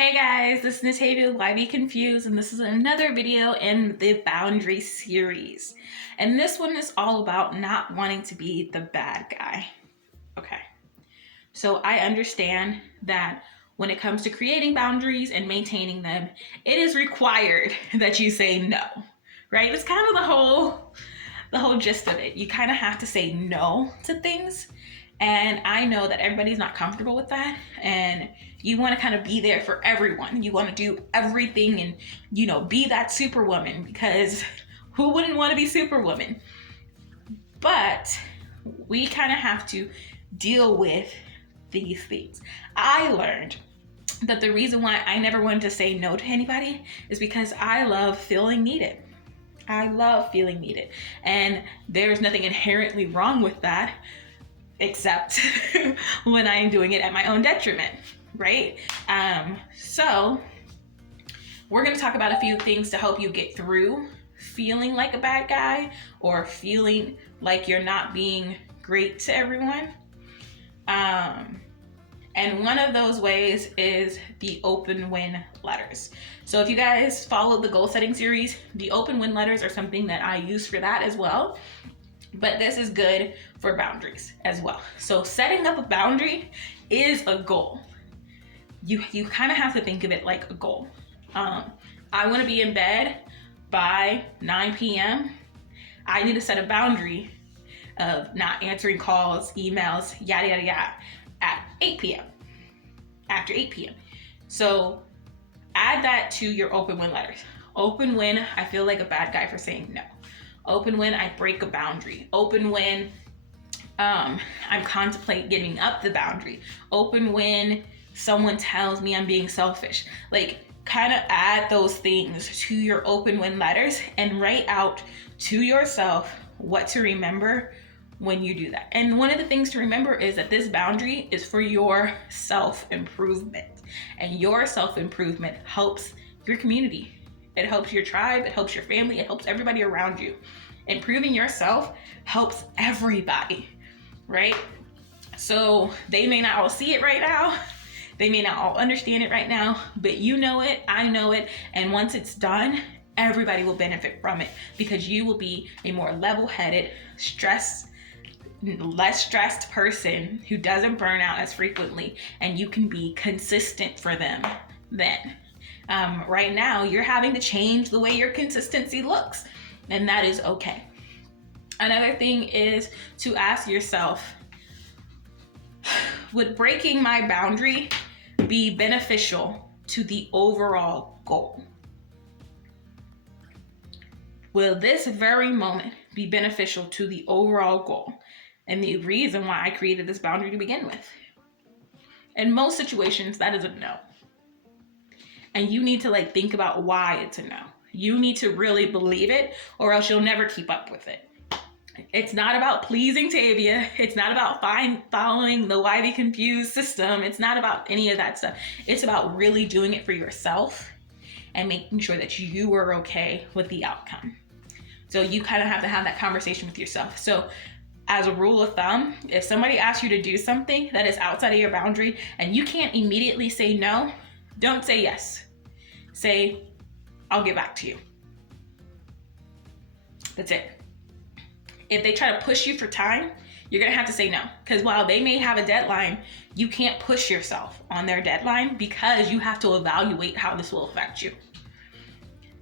Hey guys, this is Natavia, Why Be Confused, and this is another video in the boundary series. And this one is all about not wanting to be the bad guy. Okay, so I understand that when it comes to creating boundaries and maintaining them, it is required that you say no, right? It's kind of the whole gist of it. You kind of have to say no to things. And I know that everybody's not comfortable with that. And you want to kind of be there for everyone. You want to do everything and, be that superwoman, because who wouldn't want to be superwoman? But we kind of have to deal with these things. I learned that the reason why I never wanted to say no to anybody is because I love feeling needed. I love feeling needed. And there's nothing inherently wrong with that, except when I am doing it at my own detriment, right? So we're going to talk about a few things to help you get through feeling like a bad guy or feeling like you're not being great to everyone. And one of those ways is the open win letters. So if you guys followed the goal setting series, the open win letters are something that I use for that as well. But this is good for boundaries as well. So setting up a boundary is a goal. You kind of have to think of it like a goal. I want to be in bed by 9 p.m. I need to set a boundary of not answering calls, emails, yada, yada, yada, at 8 p.m. After 8 p.m. So add that to your open win letters. Open win, I feel like a bad guy for saying no. Open when I break a boundary. Open when I'm contemplating giving up the boundary. Open when someone tells me I'm being selfish. Like, kind of add those things to your open win letters and write out to yourself what to remember when you do that. And one of the things to remember is that this boundary is for your self-improvement. And your self-improvement helps your community. It helps your tribe, it helps your family, it helps everybody around you. Improving yourself helps everybody, right? So they may not all see it right now, they may not all understand it right now, but you know it, I know it, and once it's done, everybody will benefit from it because you will be a more level-headed, less stressed person who doesn't burn out as frequently, and you can be consistent for them then. Right now, you're having to change the way your consistency looks, and that is okay. Another thing is to ask yourself, would breaking my boundary be beneficial to the overall goal? Will this very moment be beneficial to the overall goal and the reason why I created this boundary to begin with? In most situations, that is a no. And you need to think about why it's a no. You need to really believe it, or else you'll never keep up with it. It's not about pleasing Tavia. It's not about following the Why Be Confused system. It's not about any of that stuff. It's about really doing it for yourself and making sure that you are okay with the outcome. So you kind of have to have that conversation with yourself. So as a rule of thumb, if somebody asks you to do something that is outside of your boundary and you can't immediately say no, don't say yes. Say, I'll get back to you. That's it. If they try to push you for time, you're going to have to say no. Because while they may have a deadline, you can't push yourself on their deadline because you have to evaluate how this will affect you.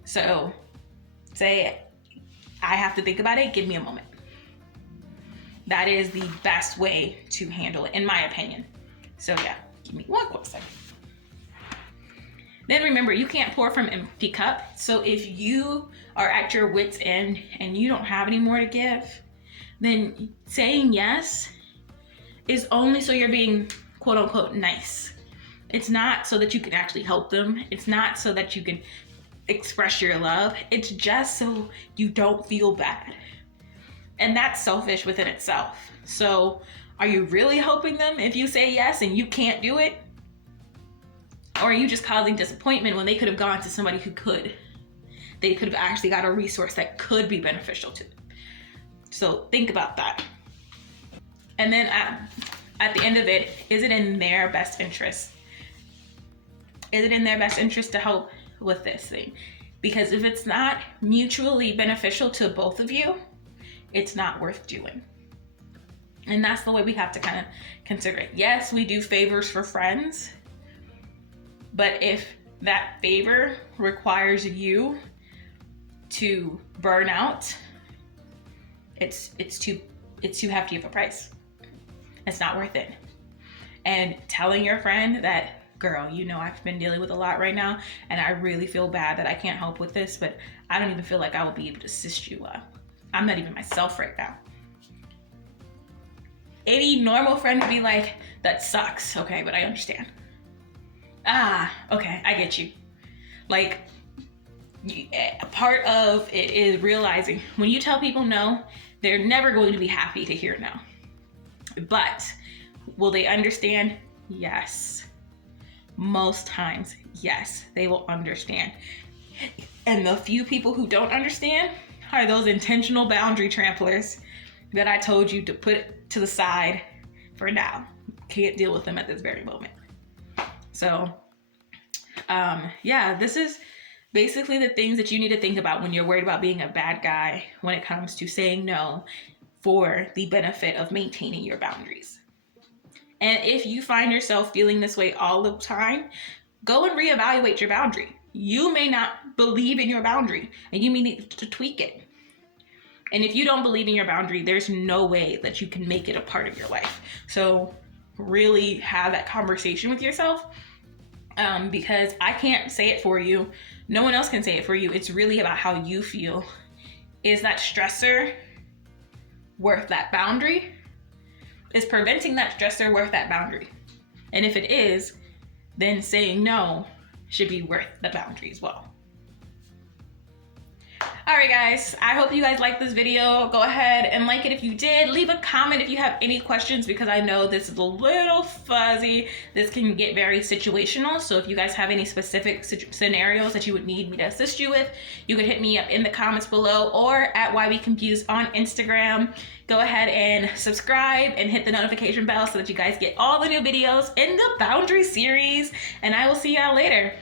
So say, I have to think about it. Give me a moment. That is the best way to handle it, in my opinion. So yeah, give me one quick second. Then remember, you can't pour from an empty cup. So if you are at your wit's end and you don't have any more to give, then saying yes is only so you're being quote unquote nice. It's not so that you can actually help them. It's not so that you can express your love. It's just so you don't feel bad. And that's selfish within itself. So are you really helping them if you say yes and you can't do it? Or are you just causing disappointment when they could have gone to somebody who could? They could have actually got a resource that could be beneficial to them. So think about that. And then at the end of it, is it in their best interest? Is it in their best interest to help with this thing? Because if it's not mutually beneficial to both of you, it's not worth doing. And that's the way we have to kind of consider it. Yes, we do favors for friends, but if that favor requires you to burn out, it's too hefty of a price. It's not worth it. And telling your friend that, girl, you know, I've been dealing with a lot right now, and I really feel bad that I can't help with this, but I don't even feel like I will be able to assist you. I'm not even myself right now. Any normal friend would be like, that sucks, okay, but I understand. Okay, I get you. Like, a part of it is realizing when you tell people no, they're never going to be happy to hear no. But will they understand? Yes. Most times, yes, they will understand. And the few people who don't understand are those intentional boundary tramplers that I told you to put to the side for now. Can't deal with them at this very moment. So, yeah, this is basically the things that you need to think about when you're worried about being a bad guy when it comes to saying no for the benefit of maintaining your boundaries. And if you find yourself feeling this way all the time, go and reevaluate your boundary. You may not believe in your boundary and you may need to tweak it. And if you don't believe in your boundary, there's no way that you can make it a part of your life. So really have that conversation with yourself, because I can't say it for you. No one else can say it for you. It's really about how you feel. Is that stressor worth that boundary? Is preventing that stressor worth that boundary? And if it is, then saying no should be worth the boundary as well. All right, guys, I hope you guys liked this video. Go ahead and like it if you did. Leave a comment if you have any questions, because I know this is a little fuzzy. This can get very situational. So if you guys have any specific scenarios that you would need me to assist you with, you could hit me up in the comments below or at WhyWeConfused on Instagram. Go ahead and subscribe and hit the notification bell so that you guys get all the new videos in the boundary series. And I will see y'all later.